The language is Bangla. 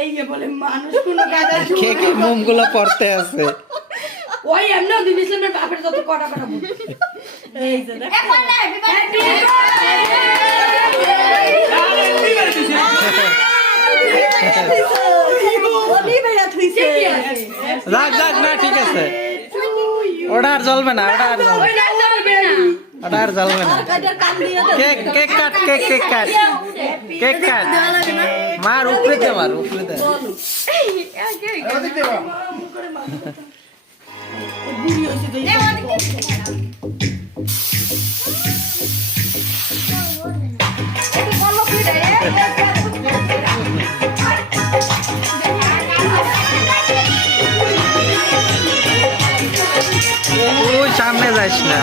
এই যে বলে মানুষ কোনো কাজে কেকে মোমগুলো পড়তে আছে ওই এমনি দিন ইসলামের বাপের যত কটা কটা বল এই যে দেখ এখন না হ্যাপি যাক যাক না ঠিক আছে ওটা আর জ্বলবে না ওটা আর জ্বলবে না cake cake cut cake cake cut cake cut মার উপরে দে বুড়ি হইছে তো ওই সামনে যাস না